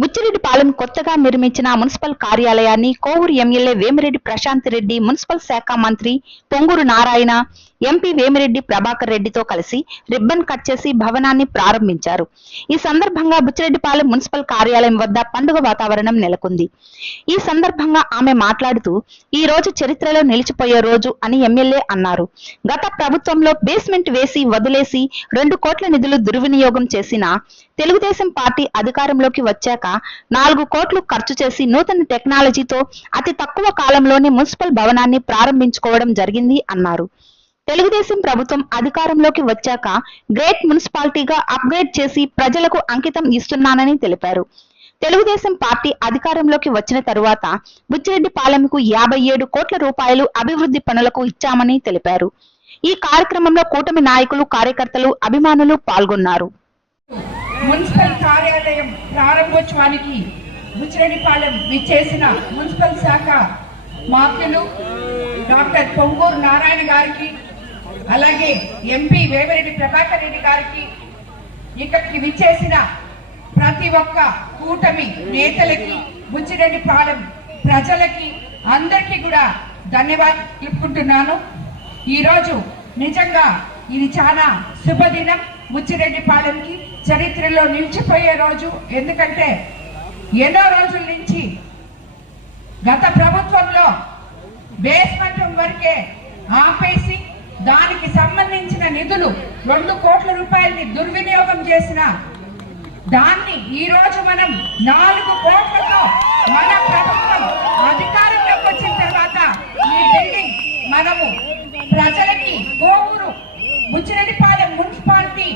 బుచ్చిరెడ్డిపాలెం కొత్తగా నిర్మించిన మున్సిపల్ కార్యాలయాన్ని కోవూరు ఎమ్మెల్యే వేమిరెడ్డి ప్రశాంత్ రెడ్డి, మున్సిపల్ శాఖ మంత్రి పొంగూరు నారాయణ, ఎంపీ వేమిరెడ్డి ప్రభాకర్ రెడ్డితో కలిసి రిబ్బన్ కట్ చేసి భవనాన్ని ప్రారంభించారు. ఈ సందర్భంగా బుచ్చిరెడ్డిపాలెం మున్సిపల్ కార్యాలయం వద్ద పండుగ వాతావరణం నెలకొంది. ఈ సందర్భంగా ఆమె మాట్లాడుతూ, ఈ రోజు చరిత్రలో నిలిచిపోయే రోజు అని ఎమ్మెల్యే అన్నారు. గత ప్రభుత్వంలో బేస్మెంట్ వేసి వదిలేసి 2 కోట్ల నిధులు దుర్వినియోగం చేసిన తెలుగుదేశం పార్టీ అధికారంలోకి వచ్చాక 4 కోట్లు ఖర్చు చేసి నూతన టెక్నాలజీతో అతి తక్కువ కాలంలోనే మున్సిపల్ భవనాన్ని ప్రారంభించుకోవడం జరిగింది అన్నారు. తెలుగుదేశం ప్రభుత్వం అధికారంలోకి వచ్చాక గ్రేట్ మున్సిపాలిటీగా అప్గ్రేడ్ చేసి ప్రజలకు అంకితం ఇస్తున్నానని తెలిపారు. తెలుగుదేశం పార్టీ అధికారంలోకి వచ్చిన తరువాత బుచ్చిరెడ్డిపాలెంకు 57 కోట్ల రూపాయలు అభివృద్ధి పనులకు ఇచ్చామని తెలిపారు. ఈ కార్యక్రమంలో కూటమి నాయకులు, కార్యకర్తలు, అభిమానులు పాల్గొన్నారు. మున్సిపల్ కార్యాలయం ప్రారంభోత్సవానికి బుచ్చిరెడ్డిపాలెం విచ్చేసిన మున్సిపల్ శాఖ మంత్రులు డాక్టర్ పొంగూరు నారాయణ గారికి, అలాగే ఎంపీ వేమిరెడ్డి ప్రభాకర్ రెడ్డి గారికి, ఇక్కడికి విచ్చేసిన ప్రతి ఒక్క కూటమి నేతలకి, బుచ్చిరెడ్డిపాలెం ప్రజలకి అందరికీ కూడా ధన్యవాదాలు తెలుపుకుంటున్నాను. ఈరోజు నిజంగా ఇది చాలా శుభదినం. బుచ్చిరెడ్డిపాలెంకి చరిత్రలో నిలిచిపోయే రోజు. ఎందుకంటే ఎన్నో రోజుల నుంచి గత ప్రభుత్వంలో బేస్మెంట్ వరకే ఆపేసి దానికి సంబంధించిన నిధులు 2 కోట్ల రూపాయలని దుర్వినియోగం చేసిన దాన్ని ఈ రోజు మనం 4 కోట్లతో మన ప్రభుత్వం అధికారంలోకి వచ్చిన తర్వాత ఈ బిల్డింగ్ మనము ప్రజలకి Kovur Buchireddypalem municipality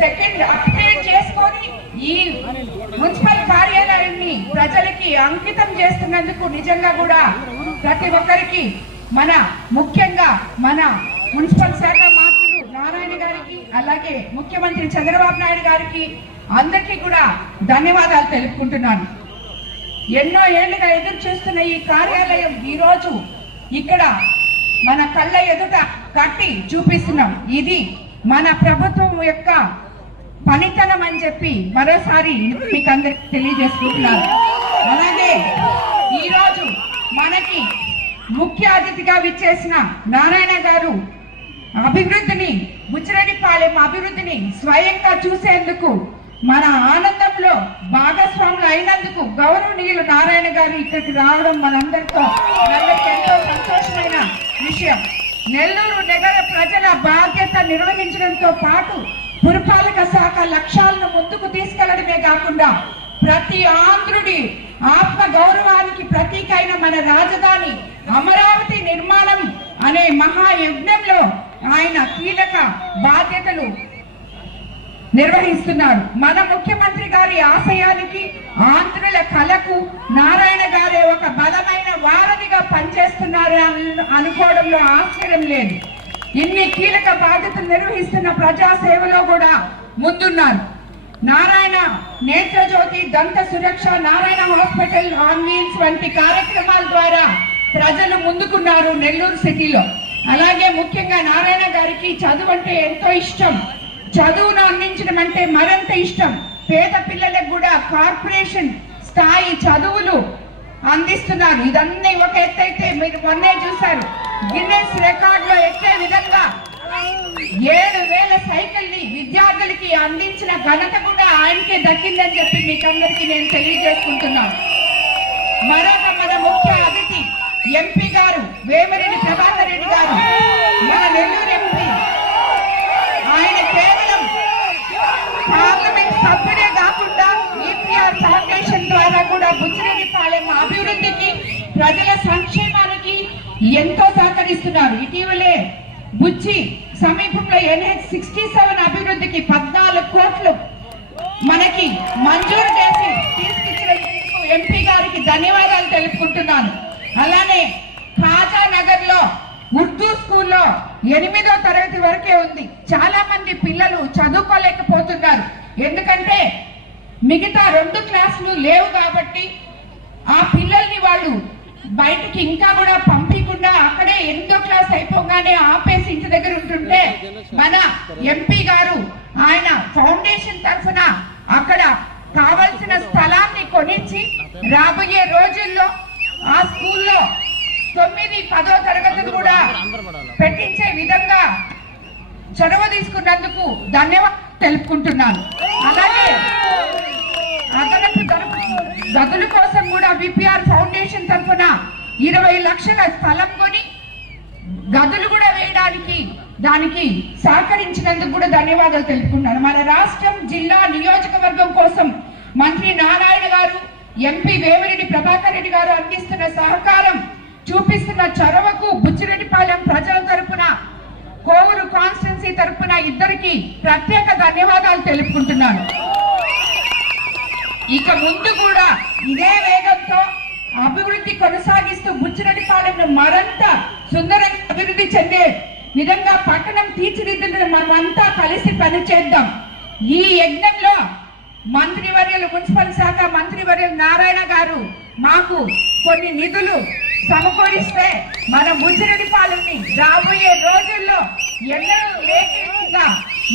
second upgrade చేసుకొని ఈ మున్సిపల్ కార్యాలయాన్ని ప్రజలకి అంకితం చేస్తున్నందుకు నిజంగా కూడా ప్రతి ఒక్కరికి ముఖ్యంగా మన మున్సిపల్ శాఖ మంత్రులు నారాయణ గారికి, అలాగే ముఖ్యమంత్రి చంద్రబాబు నాయుడు గారికి అందరికీ కూడా ధన్యవాదాలు తెలుపుకుంటున్నాను. ఎన్నో ఏళ్లుగా ఎదురు చూస్తున్న ఈ కార్యాలయం ఈ రోజు ఇక్కడ మన కళ్ళ ఎదుట కట్టి చూపిస్తున్నాం. ఇది మన ప్రభుత్వం యొక్క పనితనం అని చెప్పి మరోసారి మీకు అందరికి తెలియజేసుకుంటున్నాను. అలాగే ఈరోజు మనకి ముఖ్య అతిథిగా విచ్చేసిన నారాయణ గారు బుచ్చిరెడ్డిపాలెం అభివృద్ధిని స్వయంగా చూసేందుకు మన ఆనందంలో భాగస్వాములు అయినందుకు గౌరవనీయులు నారాయణ గారు ఇక్కడికి రావడం మనందరితో ఎంతో సంతోషమైన విషయం. నెల్లూరు నగర ప్రజల బాధ్యత నిర్వహించడంతో పాటు పురపాలక శాఖ లక్ష్యాలను ముందుకు తీసుకెళ్లడమే కాకుండా ప్రతి ఆంధ్రుడి ఆత్మ గౌరవానికి ప్రతీక అయిన మన రాజధాని అమరావతి నిర్మాణం అనే మహాయజ్ఞంలో ఆయన కీలక బాధ్యతలు నిర్వహిస్తున్నారు. మన ముఖ్యమంత్రి గారి ఆశయానికి, ఆంధ్రుల కళకు నారాయణ గారే ఒక బలమైన వారధిగా పనిచేస్తున్నారు అనుకోవడంలో ఆశ్చర్యం లేదు. ఇన్ని కీలక బాధ్యతలు నిర్వహిస్తున్న ప్రజాసేవలో కూడా ముందున్నారు. నారాయణ నేత్రజ్యోతి, దంత సురక్ష, నారాయణ హాస్పిటల్ ఆన్ వీల్స్ వంటి కార్యక్రమాల ద్వారా ప్రజలు ముందుకున్నారు నెల్లూరు సిటీలో. అలాగే ముఖ్యంగా నారాయణ గారికి చదువు అంటే ఎంతో ఇష్టం. చదువును అందించడం అంటే మరింత ఇష్టం. పేద పిల్లలకు కూడా కార్పొరేషన్ స్థాయి చదువులు అందిస్తున్నారు. ఇదన్నీ ఒక ఎత్తైతే మీరు మొన్నే చూశారు, గిన్నెస్ రికార్డులో ఎక్కే విధంగా 7,000 సైకిల్ ని విద్యార్థులకి అందించిన ఘనత కూడా ఆయనకే దక్కిందని చెప్పి మీకందరికీ నేను తెలియజేసుకుంటున్నాను. మరొక మన ముఖ్య అతిథి ఎంపీ గారు వేమిరెడ్డి ప్రభాకర్ రెడ్డి గారు, మన నెల్లూరు ఎంపీ. ఆయన కేవలం పార్లమెంట్ సభ్యుడే కాకుండా ఈపీఆర్ ఫౌండేషన్ ద్వారా కూడా బుచ్చిరెడ్డిపాలెం అభివృద్ధికి, ప్రజల సంక్షేమానికి ఎంతో సహకరిస్తున్నారు. ఇటీవలే బుచ్చి సమీపంలో NH-67 అభివృద్ధికి 14 కోట్లు మనకి మంజూరు చేసి తీసుకొచ్చినందుకు ఎంపీ గారికి ధన్యవాదాలు తెలుపుకుంటున్నాను. అలానే ఖాజానగర్ లో ఉర్దూ స్కూల్లో 8వ తరగతి వరకే ఉంది. చాలా మంది పిల్లలు చదువుకోలేకపోతున్నారు. ఎందుకంటే మిగతా 2 క్లాసులు లేవు కాబట్టి ఆ పిల్లల్ని వాళ్ళు బయటికి ఇంకా కూడా పంపించకుండా అక్కడే 8వ క్లాస్ అయిపోగానే ఆపేసి ఇంటి దగ్గర ఉంటుంటే మన ఎంపీ గారు ఆయన ఫౌండేషన్ తరఫున అక్కడ కావలసిన స్థలాన్ని కొనిచ్చి రాబోయే రోజుల్లో ఆ స్కూల్లో 9, 10వ తరగతులు కూడా పెట్టించే విధంగా చొరవ తీసుకున్నందుకు ధన్యవాదాలు తెలుపుకుంటున్నాను. అలాగే అదనపు గదుల కోసం కూడా విపిఆర్ ఫౌండేషన్ తరఫున 20 లక్షల స్థలం కొని గదులు కూడా వేయడానికి దానికి సహకరించినందుకు కూడా ధన్యవాదాలు తెలుపుకుంటున్నాను. మన రాష్ట్రం, జిల్లా, నియోజకవర్గం కోసం మంత్రి నారాయణ గారు, ఎంపీ వేమిరెడ్డి ప్రభాకర్ రెడ్డి గారు అందిస్తున్న సహకారం, చూపిస్తున్న చొరవకు బుచ్చిరెడ్డిపాలెం ప్రజల తరపున, కోవూరు కాన్స్టిట్యున్సీ తరపున ఇద్దరికి ప్రత్యేక ధన్యవాదాలు తెలుపుకుంటున్నాను. ఇక ముందు కూడా ఇదే వేగంతో అభివృద్ధి కొనసాగిస్తూ బుచ్చిరెడ్డిపాలెంను మరింత సుందరంగా అభివృద్ధి చెందే విధంగా పట్టణం తీర్చిదిద్దున మనమంతా కలిసి పనిచేద్దాం. ఈ యజ్ఞంలో మంత్రివర్యులు, మున్సిపల్ శాఖ మంత్రివర్యులు నారాయణ గారు మాకు కొన్ని నిధులు సమకూరిస్తే మన బుచ్చిరెడ్డిపాలెంని రాబోయే రోజుల్లో ఎన్నడూ లేకుండా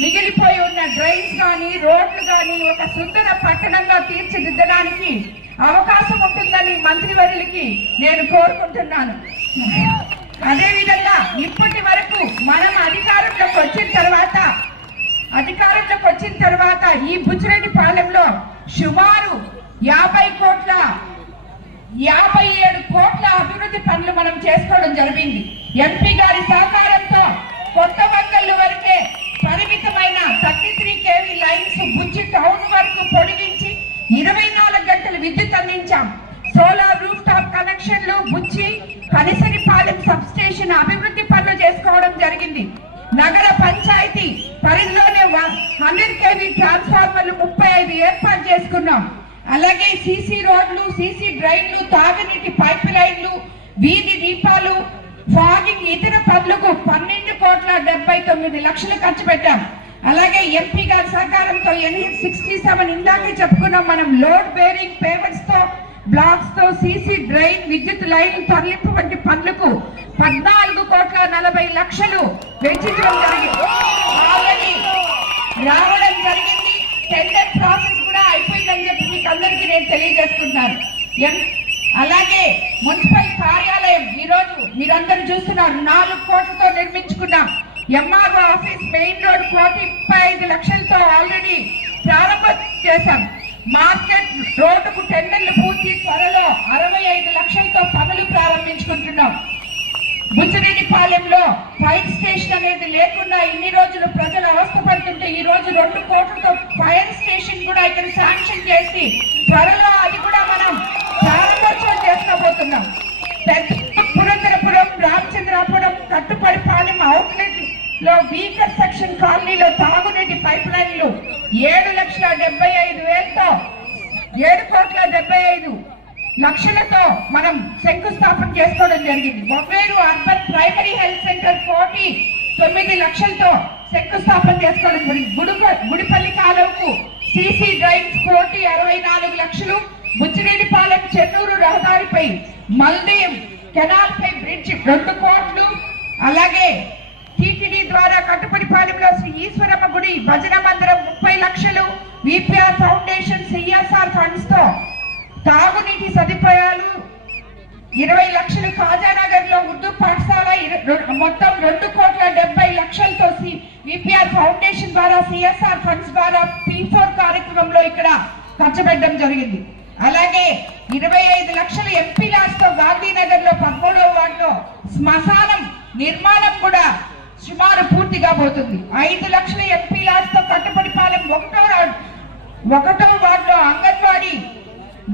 మిగిలిపోయి ఉన్న డ్రైన్స్ కానీ, రోడ్లు కానీ ఒక సుందర పట్టణంగా తీర్చిదిద్దడానికి అవకాశం ఉంటుందని మంత్రివర్యులకి నేను కోరుకుంటున్నాను. అదేవిధంగా ఇప్పటి వరకు మనం అధికారంలోకి వచ్చిన తర్వాత ఈ బుచ్చిరెడ్డిపాలెంలో సుమారు 57 కోట్ల అభివృద్ధి పనులు మనం చేసుకోవడం జరిగింది. ఎంపీ గారి సహకారంతో కొత్త వంగళ్ళు వరకే పరిమితమైన 33 kV లైన్స్ బుచ్చి టౌన్ వరకు పొడిగించి 24 గంటలు విద్యుత్ అందించాం. సోలార్ రూఫ్ టాప్ కనెక్షన్లు, బుచ్చి కనిసరిపాలెం సబ్ స్టేషన్ అభివృద్ధి పనులు చేసుకోవడం జరిగింది. నగర పంచాయతీ పరిధిలోనే 100 kV ట్రాన్స్ఫార్మర్లు 35 ఏర్పాటు చేసుకున్నాం. అలాగే సీసీ రోడ్లు, సీసీ డ్రైన్లు, తాగునీటి పైప్ లైన్లు, వీధి దీపాలు, ఫాగింగ్, ఇతర పనులకు 12,79 లక్షలు ఖర్చు పెట్టాం. అలాగే ఎంపీ గారి సహకారంతో NH-67 ఇందాకే చెప్పుకున్నాం మనం, లోడ్ బేరింగ్ పేమెంట్స్ తో, బ్లాక్స్ తో, సీసీ డ్రైన్, విద్యుత్ లైన్ తరలింపు వంటి పనులకు 14,40 లక్షలు వెచ్చించడం జరిగింది. ఆల్రెడీ రావడం జరిగింది. టెండర్ ప్రాసెస్ కూడా అయిపోయిందని చెప్పి మీకు అందరికీ నేను తెలియజేస్తున్నాను. అలాగే మున్సిపల్ కార్యాలయం ఈరోజు మీరందరూ చూస్తున్నారు, 4 కోట్లతో నిర్మించుకున్నాం. ఎంఆర్ఓ ఆఫీస్ మెయిన్ రోడ్ 1,25 లక్షలతో ఆల్రెడీ ప్రారంభం చేశాం. మార్కెట్ రోడ్డుకు టెండర్లు పూర్తి, త్వరలో 65 లక్షలతో పనులు ప్రారంభించుకుంటున్నాం. బుచ్చిరెడ్డిపాలెంలో ఫైర్ స్టేషన్ అనేది లేకుండా ఇన్ని రోజులు ప్రజలు అవస్థపడుతుంటే ఈ రోజు 2 కోట్లతో ఫైర్ స్టేషన్ కూడా ఇక్కడ శాంక్షన్ చేసి త్వరలో అది కూడా మనం ప్రారంభోత్సవం చేసుకోబోతున్నాం. పురంధరపురం, రామచంద్రాపురం, కట్టుపడిపాలెం అవుట్లెట్ లో వీకర్ సెక్షన్ కాలనీలో తాగునీటి పైప్ లైన్లు 7,75,000తో 7,75 లక్షలతో మనం శంకుస్థాపన చేసుకోవడం జరిగింది. Ovveru urban primary health centre 9 లక్షలతో శంకుస్థాపన చేసుకోవడం జరిగింది. గుడిపల్లి కాలువకు సీసీ డ్రైన్స్ 64 లక్షలు. బుచ్చిరెడ్డిపాలెం చెన్నూరు రహదారిపై మల్దేవ్ కెనాల్ పై బ్రిడ్జ్ 2 కోట్లు. అలాగే టీటీడీ ద్వారా కట్టుపడిపాలెంలో శ్రీ ఈశ్వరమ్మ గుడి భజన మందిరం 30 లక్షలు. విపిఆర్ ఫౌండేషన్ సిఎస్ఆర్ ఫండ్స్ తో తాగునీటి సదుపాయాలు 20 లక్షలు. ఖాజానగర్ లో ఉర్దూ పాఠశాల మొత్తం 2,70 లక్షలతో విపిఆర్ ఫౌండేషన్ ద్వారా, సిఎస్ఆర్ ఫండ్స్ ద్వారా P4 కార్యక్రమంలో ఇక్కడ ఖర్చు పెట్టడం జరిగింది. అలాగే 25 లక్షలు ఎంపీ లాడ్స్ తో గాంధీనగర్ లో 13వ వార్డులో శ్మశానం నిర్మాణం కూడా సుమారు పూర్తిగా పోతుంది. 5 లక్షల ఎంపీ లాడ్స్ తో కట్టుపడిపాలెం 1వ వార్డులో అంగన్వాడీ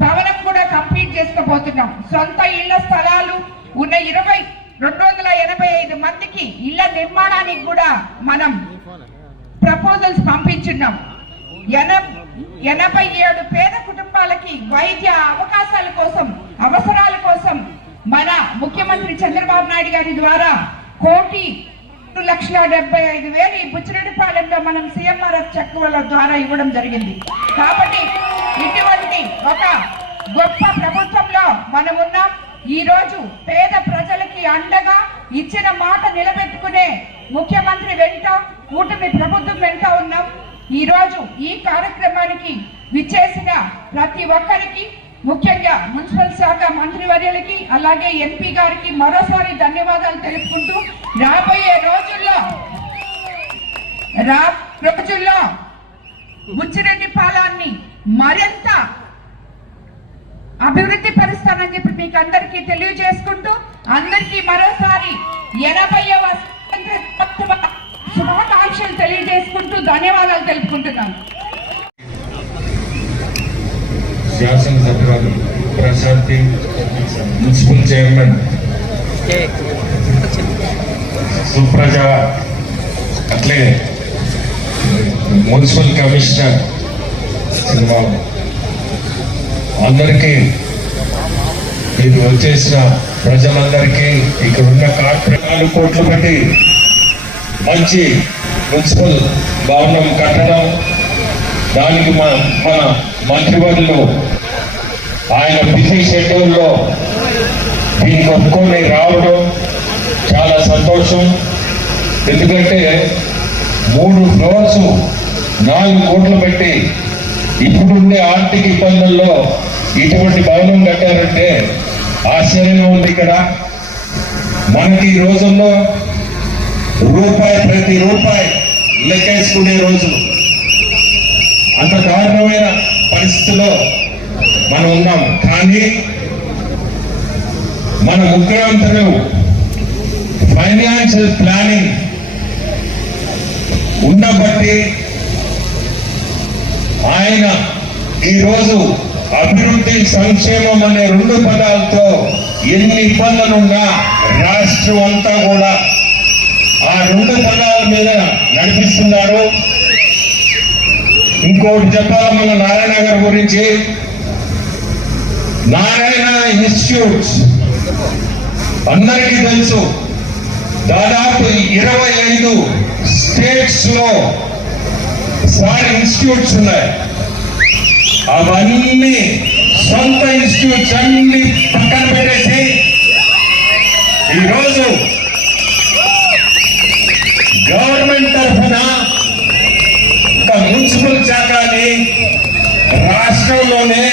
భవనం కూడా కంప్లీట్ చేసుకోబోతున్నాం. సొంత ఇళ్ల స్థలాలు ఉన్న 285 మందికి ఇళ్ల నిర్మాణానికి కూడా మనం ప్రపోజల్స్ పంపించున్నాం. 87 పేద కుటుంబాలకి వైద్య అవసరాల కోసం మన ముఖ్యమంత్రి చంద్రబాబు నాయుడు గారి ద్వారా 1,75,000 ఈ బుచ్చిరెడ్డిపాలెంలో మనం సిఎంఆర్ఎఫ్ చెక్కుల ద్వారా ఇవ్వడం జరిగింది. కాబట్టి ఇటువంటి ఒక గొప్ప ప్రభుత్వంలో మనం ఉన్నాం. ఈ రోజు పేద ప్రజలకి అండగా ఇచ్చిన మాట నిలబెట్టుకునే ముఖ్యమంత్రి వెంట, కూటమి ప్రభుత్వం వెంట ఉన్నాం. ఈ రోజు ఈ కార్యక్రమానికి విచ్చేసిన ప్రతి ఒక్కరికి, ముఖ్యంగా మున్సిపల్ శాఖ మంత్రివర్యులకి అలాగే ఎంపీ గారికి మరోసారి ధన్యవాదాలు తెలుపుకుంటూ రాబోయే రోజుల్లో బుచ్చిరెడ్డిపాలెంని మరింత అభివృద్ధి పరుస్తానని చెప్పి మీకు అందరికీ తెలియజేసుకుంటూ అందరికీ మరోసారి 80వ శుభాకాంక్షలు తెలియజేసుకుంటూ ధన్యవాదాలు తెలుపుకుంటున్నాను. శాసనసభ్యురాలు ప్రశాంతి, మున్సిపల్ చైర్మన్ సుప్రజ, అట్లే మున్సిపల్ కమిషనర్ శ్రీబాబు, అందరికీ, ఇది వచ్చేసిన ప్రజలందరికీ, ఇక్కడ ఉన్న కార్పొరేట్ 4 కోట్లు పెట్టి మంచి మున్సిపల్ భవనం కట్టడం, దానికి మన మంత్రివర్యులు ఆయన బిజీ షెడ్యూల్లో దీనికి ఒప్పుకొని రావడం చాలా సంతోషం. ఎందుకంటే 3 ఫ్లోర్స్ 4 కోట్లు పెట్టి ఇప్పుడుండే ఆర్థిక ఇబ్బందుల్లో ఇటువంటి భవనం కట్టారంటే ఆశ్చర్యంగా ఉంది. ఇక్కడ మనకి ఈ రోజుల్లో ప్రతి రూపాయి లెక్కేసుకునే రోజులు, అంత దారుణమైన పరిస్థితిలో మనం ఉన్నాం. కానీ మన ముఖ్యమంత్రులు ఫైనాన్షియల్ ప్లానింగ్ ఉండబట్టి ఆయన ఈరోజు అభివృద్ధి, సంక్షేమం అనే 2 పదాలతో ఎన్ని ఇబ్బందులున్నా రాష్ట్రం అంతా కూడా ఆ 2 పదాల మీద నడిపిస్తున్నారు. ఇంకోటి చెప్పాలి మన నారాయణ గారి గురించి. నారాయణ ఇన్స్టిట్యూట్స్ అందరికీ తెలుసు, దాదాపు 25 స్టేట్స్ లో ఇన్స్టిట్యూట్స్ ఉన్నాయి. అవన్నీ సొంత ఇన్స్టిట్యూట్స్ అన్ని పక్కన పెట్టేసి ఈరోజు గవర్నమెంట్ తరఫున ఒక మున్సిపల్ శాఖని రాష్ట్రంలోనే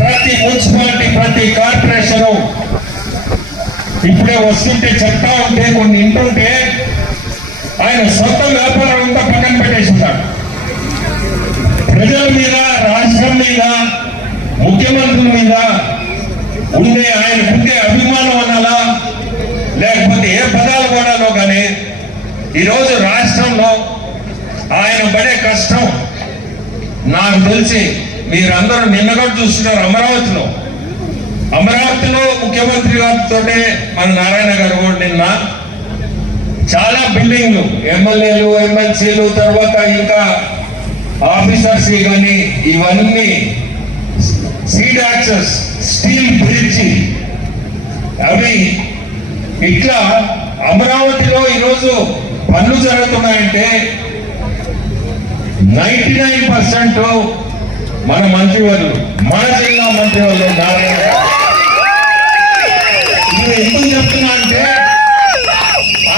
ప్రతి మున్సిపాలిటీ, ప్రతి కార్పొరేషన్ ఇప్పుడే వస్తుంటే చెప్తా ఉంటే కొన్ని ఇంటుంటే ఆయన సొంత వ్యాపారం అంతా పక్కన పెట్టేసి ఉంటాడు. ప్రజల మీద, రాష్ట్రం మీద, ముఖ్యమంత్రుల మీద ఆయనకుండే అభిమానం అనాలా లేకపోతే ఏ పదాలు వాడాలో కానీ ఈరోజు రాష్ట్రంలో ఆయన పడే కష్టం నాకు తెలిసి మీరందరూ నిన్న కూడా చూస్తున్నారు. అమరావతిలో ముఖ్యమంత్రి గారితో మన నారాయణ గారు కూడా నిన్న చాలా బిల్డింగ్లు, ఎమ్మెల్యేలు, ఎమ్మెల్సీలు, తర్వాత ఇంకా ఆఫీసర్స్ కానీ ఇవన్నీ సీడ్ యాక్సెస్, స్టీల్ బ్రిడ్జ్, అవి ఇట్లా అమరావతిలో ఈరోజు పనులు జరుగుతున్నాయంటే 99% మన మంత్రివర్యులు, మన జిల్లా మంత్రివర్యులు నారాయణ. ఇది ఎందుకు చెప్తున్నా అంటే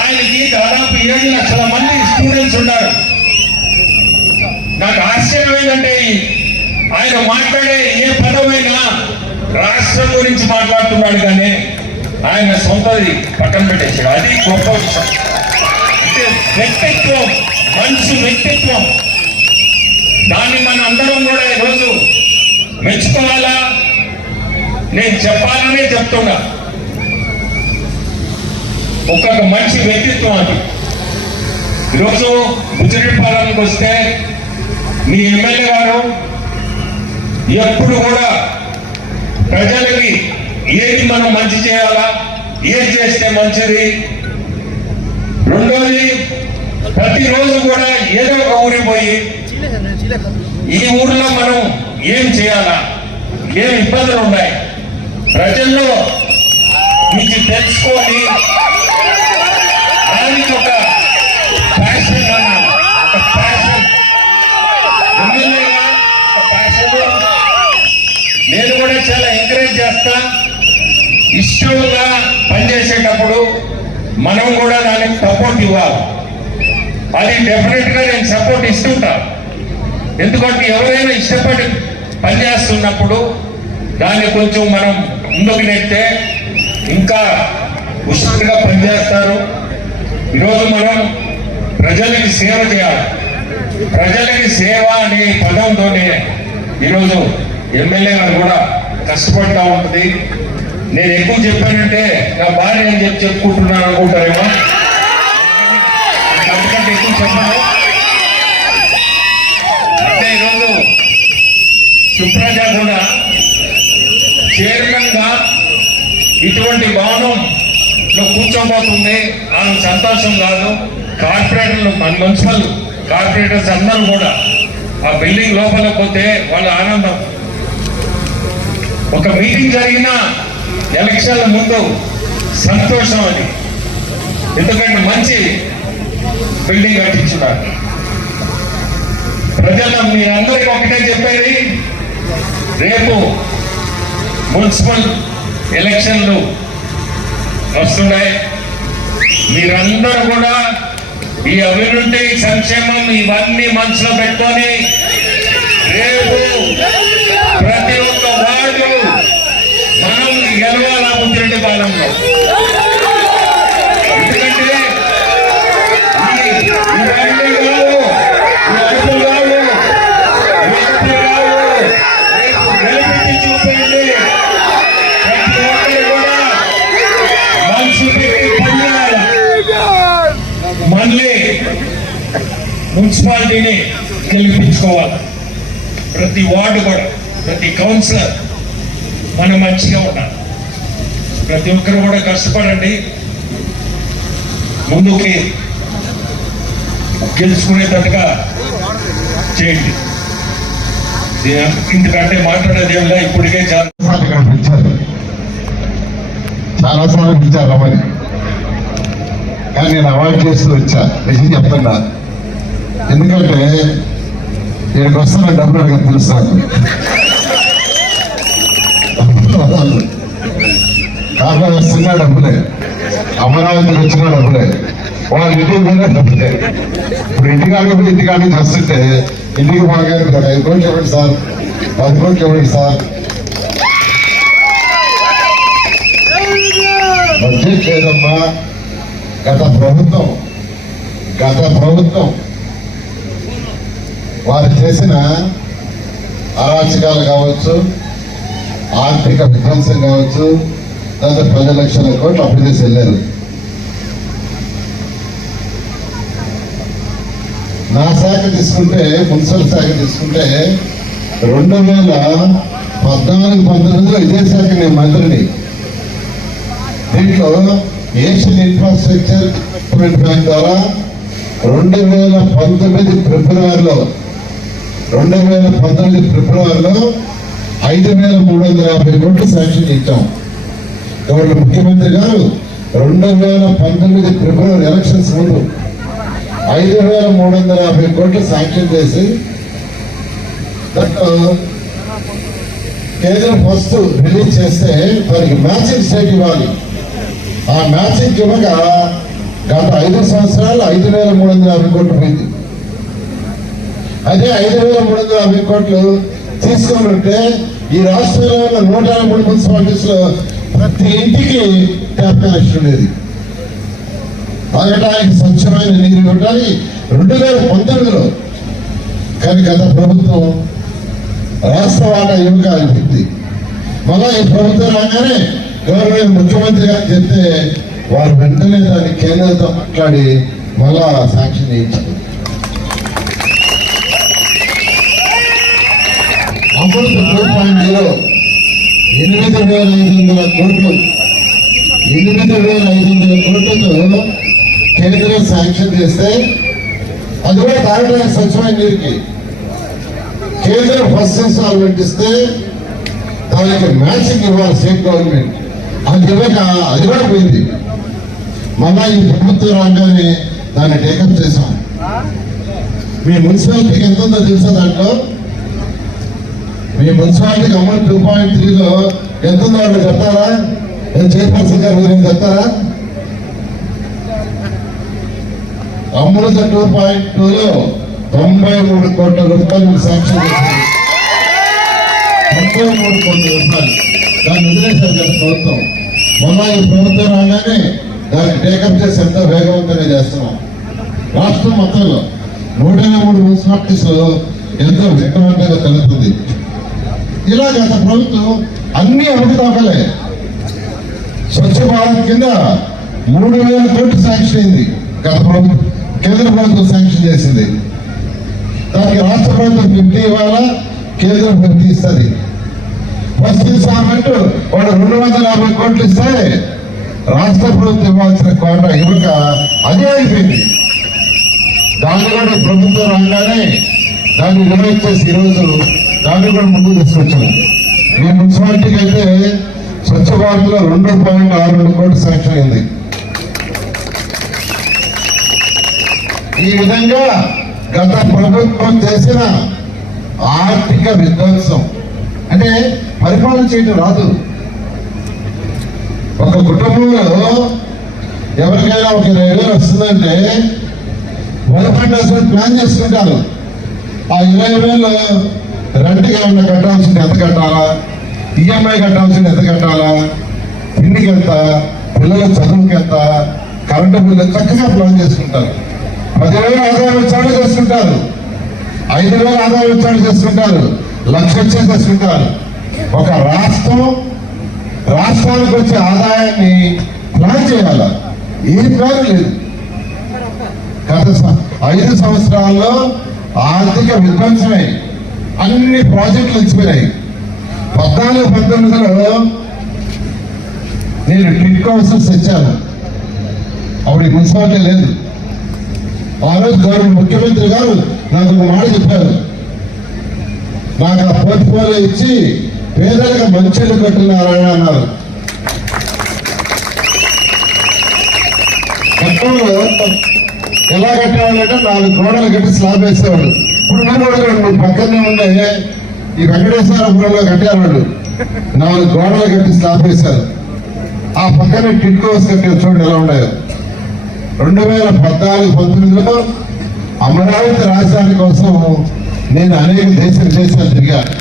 ఆయనకి దాదాపు 7 లక్షల మంది స్టూడెంట్స్ ఉన్నారు. నాకు ఆశ్చర్యం ఏంటంటే ఆయన మాట్లాడే ఏ పదమైనా రాష్ట్రం గురించి మాట్లాడుతున్నాడు కానీ ఆయన సొంతది పక్కన పెట్టేశాడు. అది గొప్ప విషయం. అంటే వ్యక్తిత్వం, మంచి వ్యక్తిత్వం, దాన్ని మన అందరం కూడా ఈరోజు మెచ్చుకోవాలా. నేను చెప్పాలనే చెప్తున్నా, ఒక్కొక్క మంచి వ్యక్తిత్వం అది. ఈరోజు బుచ్చిరెడ్డిపాలెంకి వస్తే మీ ఎమ్మెల్యే గారు ఎప్పుడు కూడా ప్రజలకి ఏది మనం మంచి చేయాలా, ఏది చేస్తే మంచిది. రెండోది, ప్రతిరోజు కూడా ఏదో ఒక ఊరికి పోయి ఈ ఊర్లో మనం ఏం చేయాలా, ఏం ఇబ్బందులు ఉన్నాయి ప్రజల్లో నుంచి తెలుసుకొని దానికి ఒక ప్యాషన్ ఎమ్మెల్యేగా ఒక ప్యాషన్ నేను కూడా చాలా ఎంకరేజ్ చేస్తా. ఇష్టంగా పనిచేసేటప్పుడు మనం కూడా దానికి సపోర్ట్ ఇవ్వాలి. అది డెఫినెట్ గా నేను సపోర్ట్ ఇస్తుంటా. ఎందుకంటే ఎవరైనా ఇష్టపడి పనిచేస్తున్నప్పుడు దాన్ని కొంచెం మనం ముందుకు నెట్టే ఇంకా ఉష్ణంగా పనిచేస్తారు. ఈరోజు మనం ప్రజలకి సేవ చేయాలి. ప్రజలకి సేవ అనే పదంతోనే ఈరోజు ఎమ్మెల్యే గారు కూడా కష్టపడతా ఉంటుంది. నేను ఎక్కువ చెప్పానంటే నా భార్య అని చెప్పుకుంటున్నాను అనుకుంటారేమో, అంతకంటే ఎక్కువ చెప్పాను. అంటే ఈరోజు సుప్రజ కూడా చైర్మన్ గా ఇటువంటి భవనంలో కూర్చోబోతుంది. ఆమె సంతోషం కాదు, కార్పొరేటర్లు మన మున్సిపల్ కార్పొరేటర్స్ అందరూ కూడా ఆ బిల్డింగ్ లోపల పోతే వాళ్ళ ఆనందం. ఒక మీటింగ్ జరిగిన ఎలక్షన్ల ముందు సంతోషం అది, ఎందుకంటే మంచి బిల్డింగ్ కట్టించున్నారు. ప్రజల మీరందరికీ ఒకటే చెప్పేది, రేపు మున్సిపల్ ఎలక్షన్లు వస్తున్నాయి. మీరందరూ కూడా ఈ అభివృద్ధి సంక్షేమం ఇవన్నీ మనసులో పెట్టుకొని రేపు ప్రతి ఒక్క వార్డు మనం గెలవాల ముద్రెడ్డి పాలనలో. ఎందుకంటే గెలిపించి చూపండి. ప్రతి ఒక్కరు కూడా మనసు పెట్టి పనిచేయాలి. మళ్ళీ మున్సిపాలిటీని గెలిపించుకోవాలి. ప్రతి వార్డు కూడా, ప్రతి కౌన్సిలర్ మనం మంచిగా ఉండాలి. ప్రతి ఒక్కరు కూడా కష్టపడండి, ముందుకి గెలుచుకునేటట్టుగా చేయండి. ఇంతకంటే మాట్లాడేది ఏమిలా, ఇప్పటికే చాలాసార్లు పిలిచారు రమ్మని, కానీ నేను అవాయిడ్ చేస్తూ వచ్చా. నిజం చెప్తున్నా, ఎందుకంటే ఇక్కడికి వస్తున్న డబ్బులు అడిగి తెలుసు నాకు. కాకపోతే వస్తున్న డబ్బులే, అమరావతికి వచ్చిన డబ్బులే, వాళ్ళ ఇంటికి పోయినా డబ్బులే. ఇప్పుడు ఇంటికాడ నుంచి వస్తుంటే ఇంటికి పోగానే 5 కోట్లు ఇవ్వండి సార్, 10 కోట్లు ఇవ్వండి సార్. బడ్జెట్ లేదమ్మా. గత ప్రభుత్వం వారు చేసిన అరాచకాలు కావచ్చు, ఆర్థిక విధ్వంసం కావచ్చు, దాంతో 10 లక్షల కోట్లు అప్పు చేసి వెళ్ళారు. నా శాఖ తీసుకుంటే, మున్సిపల్ శాఖ తీసుకుంటే 2014-19లో ఇదే శాఖ నేను మంత్రిని. దీంట్లో ఏషియన్ ఇన్ఫ్రాస్ట్రక్చర్ డెవలప్మెంట్ బ్యాంక్ ద్వారా 2019 ఫిబ్రవరిలో 5,350 కోట్లు శాంక్షన్ ఇచ్చాం. కాబట్టి ముఖ్యమంత్రి గారు 2019 ఫిబ్రవరి ఎలక్షన్స్ ముందు 5,350 కోట్లు శాంక్షన్ చేసి, దాంట్లో కేంద్రం ఫస్ట్ రిలీజ్ చేస్తే దానికి మ్యాచింగ్ స్టేట్ ఇవ్వాలి. ఆ మ్యాచింగ్ ఇవ్వగా గత 5 సంవత్సరాలు 5,350 కోట్లు పోయింది. అదే 5,350 కోట్లు తీసుకుని ఉంటే ఈ రాష్ట్రంలో ఉన్న 153 మున్సిపాలిటీస్ లో ప్రతి ఇంటికి ట్యాప్ కనెక్షన్ ఉండేది. తాగడానికి స్వచ్ఛమైన నీరు ఇవ్వడానికి 2019లో. కానీ గత ప్రభుత్వం రాష్ట్ర వాటా ఇవ్వక అనిపింది. మళ్ళా ఈ ప్రభుత్వం రాగానే గవర్నమెంట్ ముఖ్యమంత్రి గారు చెప్తే వారు వెంటనే దాన్ని కేంద్రంతో మాట్లాడి మళ్ళా శాంక్షన్ చేయించారు. అమృత్ 2.0 8,500 కోట్లు 8,500 కోట్లతో కేంద్రం శాంక్షన్ చేస్తే అది కూడా తాగడానికి స్వచ్ఛమైన నీరుకి కేంద్రం ఫస్ట్ ఇన్స్టాల్మెంట్ ఇస్తే దానికి మ్యాచింగ్ ఇవ్వాలి స్టేట్ గవర్నమెంట్. అది ఇవ్వక అది కూడా పోయింది. మళ్ళా ఈ ప్రభుత్వం రాగానే దాన్ని టేకప్ చేశాం. మీ మున్సిపాలిటీకి ఎంత ఉందో తెలుసా? దాంట్లో మీ మున్సిపాలిటీకి అమౌంట్ 2.3లో ఎంత ఉందో వాళ్ళు చెప్తారా? చైర్పర్సన్ గారు మీరు చెప్తారా? అమృత 2.2లో 93 కోట్ల రూపాయలు శాంక్షన్ చేసింది. 93 కోట్ల రూపాయలు దాన్ని వదిలేశారు కదా ప్రభుత్వం. మొన్న ఈ ప్రభుత్వం రాగానే దాన్ని టేకప్ చేసి ఎంతో వేగవంతంగా చేస్తున్నాం. రాష్ట్రం మొత్తంలో 103 మున్సిపాలిటీస్ ఎంతో వేగవంతంగా కలుగుతుంది. ఇలా గత ప్రభుత్వం అన్ని అవకతవకలే. స్వచ్ఛ భారత్ కింద 3,000 కోట్లు శాంక్షన్ అయింది. గత ప్రభుత్వం కేంద్ర ప్రభుత్వం శాంక్షన్ చేసింది. దానికి రాష్ట్ర ప్రభుత్వం 50 ఇవ్వాలా, కేంద్రం 50 ఇస్తుంది. ఫస్ట్ ఇస్తామంటూ వాడు 250 కోట్లు ఇస్తే రాష్ట్ర ప్రభుత్వం ఇవ్వాల్సిన కోట ఇవ్వక అదే అయిపోయింది. దాన్ని కూడా ప్రభుత్వం రాగానే దాన్ని రివైజ్ చేసి ఈరోజు దాన్ని కూడా ముందుకు తీసుకొచ్చాము. ఈ మున్సిపాలిటీకి అయితే స్వచ్ఛ భారత్ లో 2.62 కోట్లు శాంక్షన్ అయింది. ఈ విధంగా గత ప్రభుత్వం చేసిన ఆర్థిక విధ్వంసం అంటే పరిపాలన చేయడం రాదు. ఒక కుటుంబంలో ఎవరికైనా ఒక 20,000 వస్తుందంటే వరపండి ప్లాన్ చేసుకుంటారు. ఆ 20,000 రెంట్కి ఏమన్నా కట్టాల్సింది ఎంత కట్టాలా, ఈఎంఐ కట్టాల్సింది ఎంత కట్టాలా, తిండికి ఎంత, పిల్లల చదువుకి ఎంత, కరెంటు బిల్లు చక్కగా ప్లాన్ చేసుకుంటారు. 10,000 ఆదాయం వచ్చాడు చేసుకుంటారు, 5,000 ఆదాయం వచ్చాడు చేసుకుంటారు, 1,00,000 వచ్చే చేసుకుంటారు. ఒక రాష్ట్రానికి వచ్చే ఆదాయాన్ని ప్లాన్ చేయాల, ఏ ప్లాన్ లేదు. గత 5 సంవత్సరాల్లో ఆర్థిక విధ్వంసమై అన్ని ప్రాజెక్టులు వచ్చిపోయాయి. 14-19లో నేను ట్రిక్ హౌసెస్ తెచ్చాను. అప్పుడు మున్సిపాలిటీ లేదు. ఆ రోజు గవర్నమెంట్ ముఖ్యమంత్రి గారు నాకు ఒక మాట చెప్పారు. నాకు ఆ పోర్ట్ఫోలియో ఇచ్చి పేదలకు మంచిలు కట్టున్నారని అన్నారు. ఎలా కట్టేవాళ్ళంటే 4 గోడలు కట్టి స్లాబ్ వేసేవాడు. ఇప్పుడు కూడా పక్కనే ఉండే ఈ వెంకటేశ్వరపురంలో కట్టేవాళ్ళు 4 గోడలు కట్టి స్లాబ్ వేశారు. ఆ పక్కనే టిట్ హౌస్ కట్టారు. చూడండి ఎలా ఉన్నాయో. 2014-19లో అమరావతి రాజధాని కోసం నేను అనేక విదేశాలు తిరిగాను.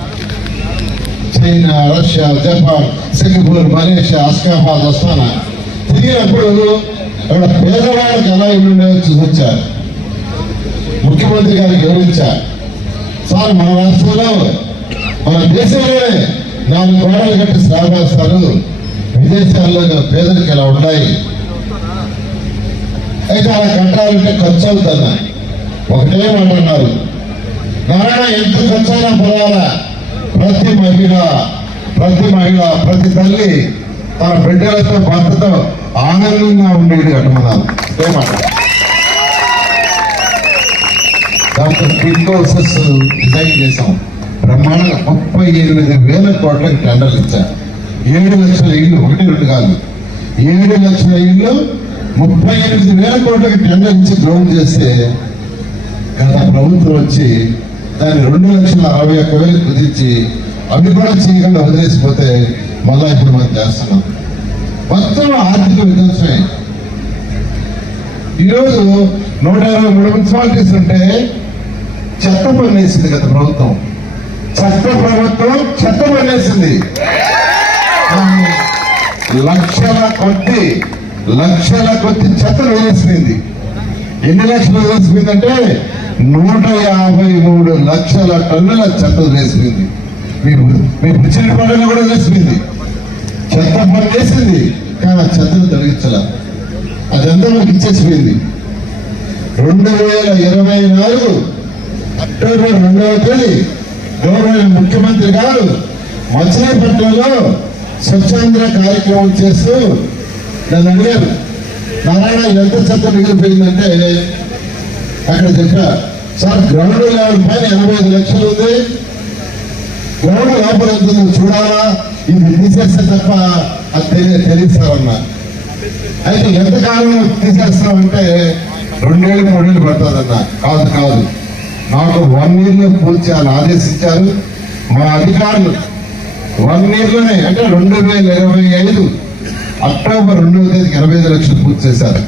China, Russia, Japan, Singapore, Malaysia, Ashgabat, Astana తిరిగినప్పుడు అక్కడ పేదవాళ్ళకి ఎలా ఇల్లు ఉండేవో చూసి వచ్చారు. ముఖ్యమంత్రి గారికి వివరించారు. సార్ మన రాష్ట్రంలో మన దేశంలోనే 4 గోడలు కట్టి స్లాబ్ వేస్తారు, విదేశాల్లో పేదలకు ఎలా ఉన్నాయి. అయితే అలా కట్టాలంటే ఖర్చు అవుతుందా? ఒకటే మాట అన్నారు, నారాయణ ఎంత ఖర్చు అయినా పర్వాలా, ప్రతి మహిళ ప్రతి తల్లి తన బిడ్డలతో భర్తతో ఆనందంగా ఉండేది కట్టమన్నారు. ఏమాట దాంట్లో టిట్ హౌసెస్ డిజైన్ చేసాం. బ్రహ్మాండంగా 38,000 కోట్లకి టెండర్లు ఇచ్చారు. 7 లక్షల ఇళ్ళు, 1-2 కాదు, 7 లక్షల ఇళ్ళు 38,000 కోట్లకి టెండర్ ఇచ్చి గ్రౌండ్ చేస్తే గత ప్రభుత్వం వచ్చి దాన్ని 2,61,000 కుదిర్చి అవి కూడా చేయకుండా వదిలేసిపోతే మళ్ళా ఇప్పుడు మనం చేస్తున్నాం. మొత్తం ఆర్థిక విధ్వంసమే. ఈరోజు 123 మున్సిపాలిటీస్ ఉంటే చెత్త పన్నేసింది గత ప్రభుత్వం. చెత్త పన్నేసింది. లక్షల కొద్ది చెత్తను వేసేసింది. ఎన్ని లక్షలు వేసిపోయిందంటే 153 లక్షల టన్నుల చెత్త వేసిపోయింది. మీ పిచ్చిని పనులు కూడా వేసిపోయింది. చెత్త పని వేసింది కానీ ఆ చెత్తను తొలగించాల. అదంతా మనకి ఇచ్చేసిపోయింది. 2024 అక్టోబర్ 2వ తేదీ గౌరవ ముఖ్యమంత్రి గారు మచిలీపట్నంలో స్వచ్ఛాంధ్ర కార్యక్రమం చేస్తూ నన్ను అడిగారు, నారాయణ ఎంత చెత్త మిగిలిపోయిందంటే అక్కడ చెప్పా, సార్ గ్రౌండ్ లెవెల్ పైన 85 లక్షలు ఉంది, గ్రౌండ్ లోపల ఎంత చూడాలా, ఇది తీసేస్తే తప్ప అది తెలియదు సార్ అన్నా. అయితే ఎంతకాలం తీసేస్తామంటే 2 ఏళ్ళు 3 ఏళ్ళు పడుతుందన్నా. కాదు, నాకు 1 yearలో పూర్తి చేయాలని ఆదేశించారు మా అధికారులు. 1 yearలోనే అంటే 2025 అక్టోబర్ 2వ తేదీకి 85 లక్షలు పూర్తి చేశారు.